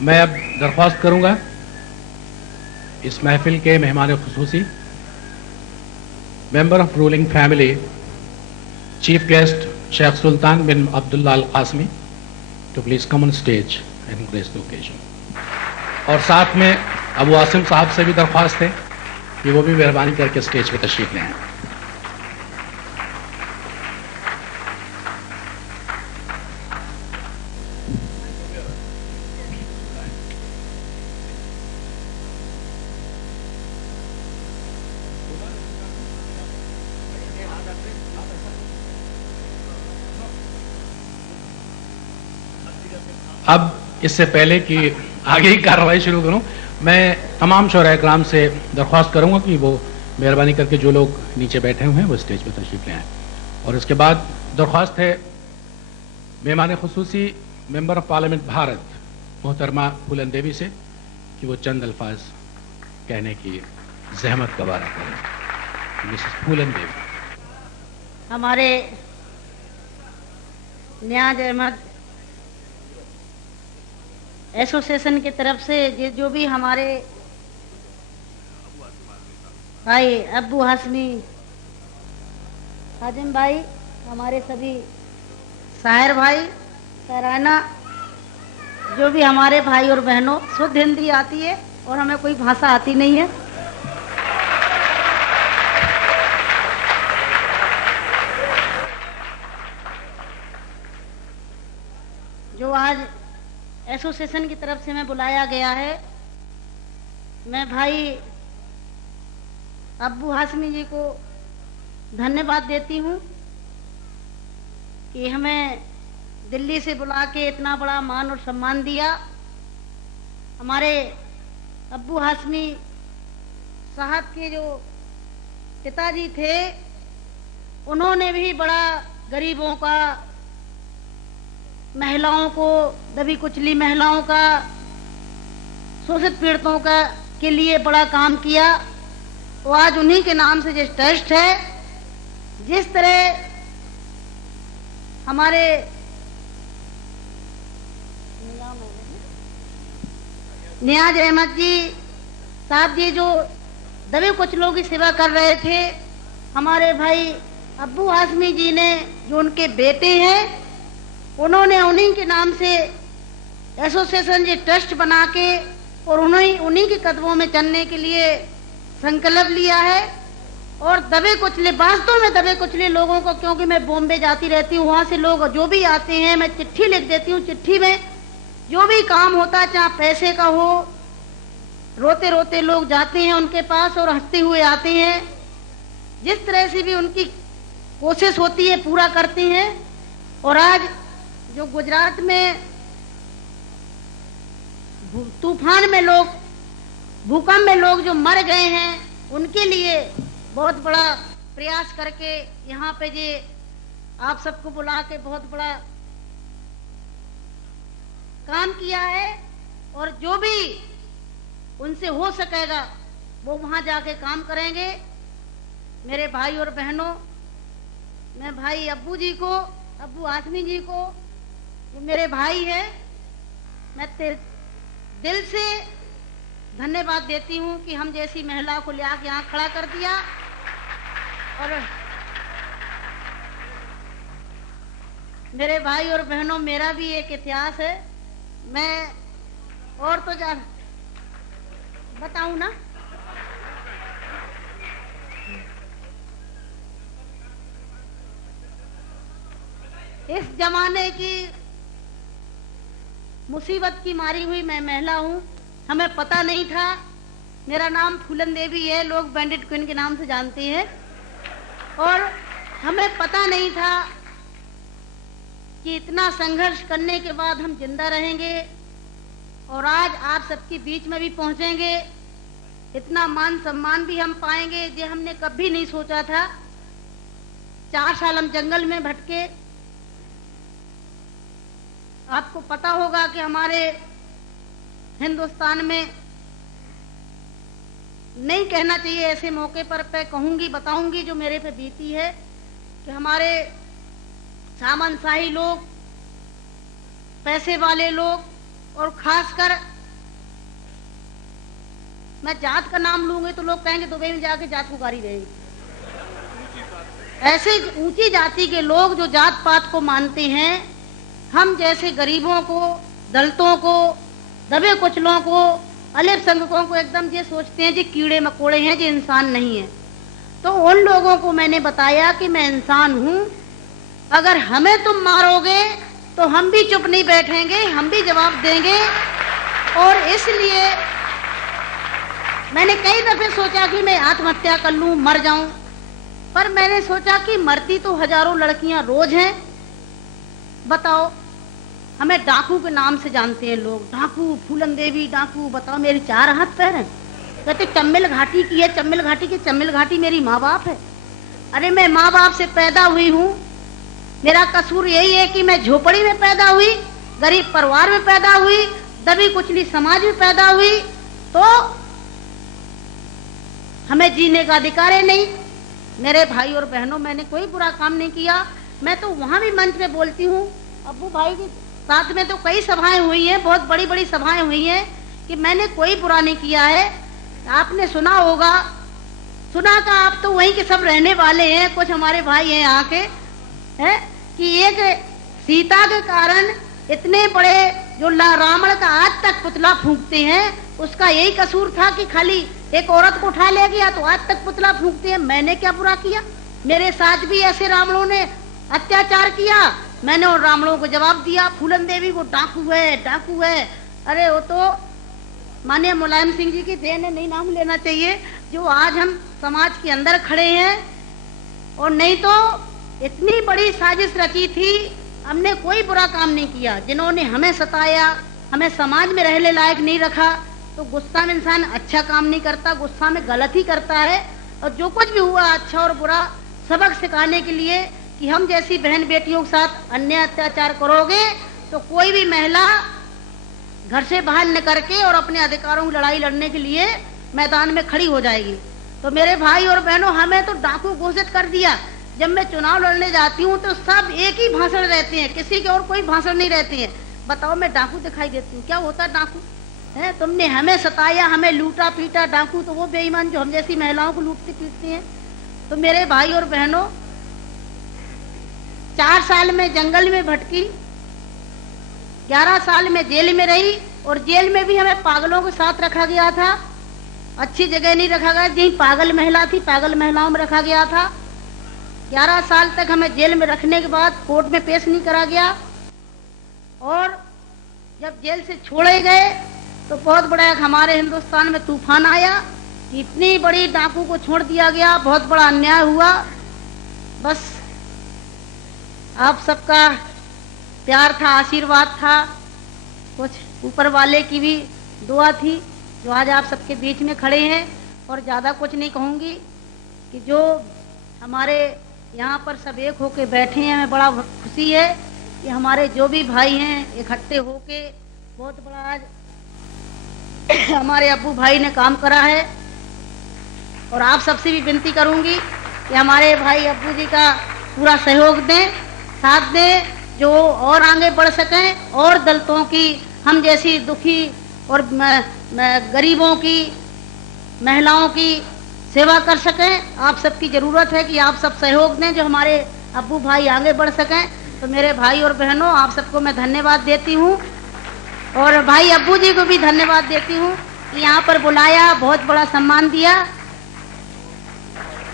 मैं अब दरख्वास्त करूंगा इस महफिल के मेहमान खुसूसी member of ruling family chief guest Sheikh Sultan bin Abdullah Al Qasimi to please come on stage and grace the occasion. और साथ में अबू आसिम साहब से भी दरख्वास्त है कि वो भी मेहरबानी करके स्टेज पर तशरीफ ले आएं। अब इससे पहले कि आगे ही कार्रवाई शुरू करूं, मैं तमाम शोराए-ए-किराम से दरख्वास्त करूंगा कि वो मेहरबानी करके जो लोग नीचे बैठे हुए हैं वो स्टेज पर तशरीफ ले आएं। और इसके बाद दरख्वास्त है मेहमान खुसूसी मेंबर ऑफ पार्लियामेंट भारत मोहतरमा फूलन देवी से कि वो चंद अल्फाज कहने की जहमत गवारा करें। मिसेस फूलन देवी। हमारे नियाज अहमद एसोसिएशन की तरफ से जो भी हमारे भाई अब्बू हाशमी, हाजिम भाई, हमारे सभी साहिर भाई, सराना, जो भी हमारे भाई और बहनों, शुद्ध हिंदी आती है और हमें कोई भाषा आती नहीं है। जो आज एसोसिएशन की तरफ से मैं बुलाया गया है, मैं भाई अब्बू हाशमी जी को धन्यवाद देती हूँ कि हमें दिल्ली से बुला के इतना बड़ा मान और सम्मान दिया। हमारे अब्बू हाशमी साहब के जो पिताजी थे, उन्होंने भी बड़ा गरीबों का, महिलाओं को, दबी कुचली महिलाओं का, शोषित पीड़ितों का के लिए बड़ा काम किया। तो आज उन्हीं के नाम से जिस ट्रस्ट है, जिस तरह हमारे नियाज अहमद जी साहब जी जो दबे कुचलों की सेवा कर रहे थे, हमारे भाई अब्बू हाशमी जी ने जो उनके बेटे हैं, उन्होंने उन्हीं के नाम से एसोसिएशन जी ट्रस्ट बना के और उन्हीं के कदमों में चलने के लिए संकल्प लिया है। और दबे कुचले, वास्तव में दबे कुचले लोगों को, क्योंकि मैं बॉम्बे जाती रहती हूँ, वहाँ से लोग जो भी आते हैं, मैं चिट्ठी लिख देती हूँ, चिट्ठी में जो भी काम होता है, चाहे पैसे का हो, रोते रोते लोग जाते हैं उनके पास और हंसते हुए आते हैं। जिस तरह से भी उनकी कोशिश होती है पूरा करते हैं। और आज जो गुजरात में तूफान में लोग, भूकंप में लोग जो मर गए हैं, उनके लिए बहुत बड़ा प्रयास करके यहाँ पे ये आप सबको बुला के बहुत बड़ा काम किया है। और जो भी उनसे हो सकेगा वो वहां जाके काम करेंगे। मेरे भाई और बहनों, मैं भाई अब्बू जी को, अब्बू हाशमी जी को, जो मेरे भाई है, मैं दिल से धन्यवाद देती हूँ कि हम जैसी महिला को ले आके यहाँ खड़ा कर दिया। और मेरे भाई और बहनों, मेरा भी एक इतिहास है, मैं और तो जान बताऊं ना। इस जमाने की मुसीबत की मारी हुई मैं महिला हूँ। हमें पता नहीं था, मेरा नाम फूलन देवी है, लोग बैंडिट क्वीन के नाम से जानते हैं। और हमें पता नहीं था कि इतना संघर्ष करने के बाद हम जिंदा रहेंगे और आज आप सबके बीच में भी पहुंचेंगे, इतना मान सम्मान भी हम पाएंगे, ये हमने कभी नहीं सोचा था। 4 साल हम जंगल में भटके। आपको पता होगा कि हमारे हिंदुस्तान में, नहीं कहना चाहिए ऐसे मौके पर, कहूंगी, बताऊंगी जो मेरे पे बीती है, कि हमारे सामंतशाही लोग, पैसे वाले लोग और खासकर मैं जात का नाम लूंगी तो लोग कहेंगे दुबई में जाके जात पुकारी रहेगी। ऐसे ऊंची जाति के लोग जो जात पात को मानते हैं, हम जैसे गरीबों को, दलितों को, दबे कुचलों को, अल्पसंख्यकों को एकदम ये सोचते हैं जी कीड़े मकोड़े हैं, जी इंसान नहीं है। तो उन लोगों को मैंने बताया कि मैं इंसान हूं, अगर हमें तुम मारोगे तो हम भी चुप नहीं बैठेंगे, हम भी जवाब देंगे। और इसलिए मैंने कई दफे सोचा कि मैं आत्महत्या कर लूं, मर जाऊं, पर मैंने सोचा कि मरती तो हजारों लड़कियां रोज हैं। बताओ, हमें डाकू के नाम से जानते हैं लोग, डाकू, फूलन देवी डाकू। बताओ, मेरी 4 हाथ पैर हैं। कहते चम्मिल घाटी की है, चम्मिल घाटी की। चम्मिल घाटी मेरी माँ बाप है। अरे मैं माँ बाप से पैदा हुई हूँ, मेरा कसूर यही है कि मैं झोपड़ी में पैदा हुई, गरीब परिवार में पैदा हुई, दबी कुचली समाज में पैदा हुई, तो हमें जीने का अधिकार है नहीं। मेरे भाई और बहनों, मैंने कोई बुरा काम नहीं किया। मैं तो वहां भी मंच पे बोलती हूँ, अब्बू भाई के साथ में तो कई सभाएं हुई हैं, बहुत बड़ी बड़ी सभाएं हुई हैं, कि मैंने कोई बुरा नहीं किया है। आपने सुना होगा, सुना का आप तो वहीं के सब रहने वाले हैं, कुछ हमारे भाई हैं यहाँ के, है कि एक सीता के कारण इतने बड़े जो रावण का आज तक पुतला फूंकते हैं, उसका यही कसूर था कि खाली एक औरत को उठा ले गया तो आज तक पुतला फूंकते हैं। मैंने क्या बुरा किया? मेरे साथ भी ऐसे रावणों ने अत्याचार किया, मैंने उन रावणों को जवाब दिया। फूलन देवी को डाकू है, डाकू है। अरे वो तो माननीय मुलायम सिंह जी की देन है, नहीं नाम लेना चाहिए, जो आज हम समाज के अंदर खड़े हैं। और नहीं तो इतनी बड़ी साजिश रची थी, हमने कोई बुरा काम नहीं किया। जिन्होंने हमें सताया, हमें समाज में रहने लायक नहीं रखा, तो गुस्सा में इंसान अच्छा काम नहीं करता, गुस्सा में गलत ही करता है। और जो कुछ भी हुआ अच्छा और बुरा सबक सिखाने के लिए कि हम जैसी बहन बेटियों के साथ अन्याय अत्याचार करोगे तो कोई भी महिला घर से बाहर निकल के और अपने अधिकारों की लड़ाई लड़ने के लिए मैदान में खड़ी हो जाएगी। तो मेरे भाई और बहनों, हमें तो डाकू घोषित कर दिया। जब मैं चुनाव लड़ने जाती हूँ तो सब एक ही भाषण रहते हैं, किसी के और कोई भाषण नहीं रहते हैं। बताओ, मैं डाकू दिखाई देती हूँ? क्या होता है डाकू? है, तुमने हमें सताया, हमें लूटा पीटा। डाकू तो वो बेईमान जो हम जैसी महिलाओं को लूटते पीटते हैं। तो मेरे भाई और बहनों, 4 साल में जंगल में भटकी, 11 साल में जेल में रही, और जेल में भी हमें पागलों के साथ रखा गया था। अच्छी जगह नहीं रखा गया, जहीं पागल महिला थी, पागल महिलाओं में रखा गया था। 11 साल तक हमें जेल में रखने के बाद कोर्ट में पेश नहीं करा गया। और जब जेल से छोड़े गए तो बहुत बड़ा हमारे हिंदुस्तान में तूफान आया कि इतनी बड़ी डाकू को छोड़ दिया गया, बहुत बड़ा अन्याय हुआ। बस आप सबका प्यार था, आशीर्वाद था, कुछ ऊपर वाले की भी दुआ थी, जो आज आप सबके बीच में खड़े हैं। और ज़्यादा कुछ नहीं कहूँगी कि जो हमारे यहाँ पर सब एक होके बैठे हैं, हमें बड़ा खुशी है कि हमारे जो भी भाई हैं इकट्ठे होके बहुत बड़ा आज हमारे अब्बू भाई ने काम करा है। और आप सबसे भी विनती करूंगी कि हमारे भाई अब्बू जी का पूरा सहयोग दें, साथ दें, जो और आगे बढ़ सकें और दलितों की, हम जैसी दुखी और गरीबों की, महिलाओं की सेवा कर सकें। आप सबकी जरूरत है कि आप सब सहयोग दें, जो हमारे अब्बू भाई आगे बढ़ सकें। तो मेरे भाई और बहनों, आप सबको मैं धन्यवाद देती हूँ, और भाई अब्बू जी को भी धन्यवाद देती हूँ कि यहाँ पर बुलाया, बहुत बड़ा सम्मान दिया।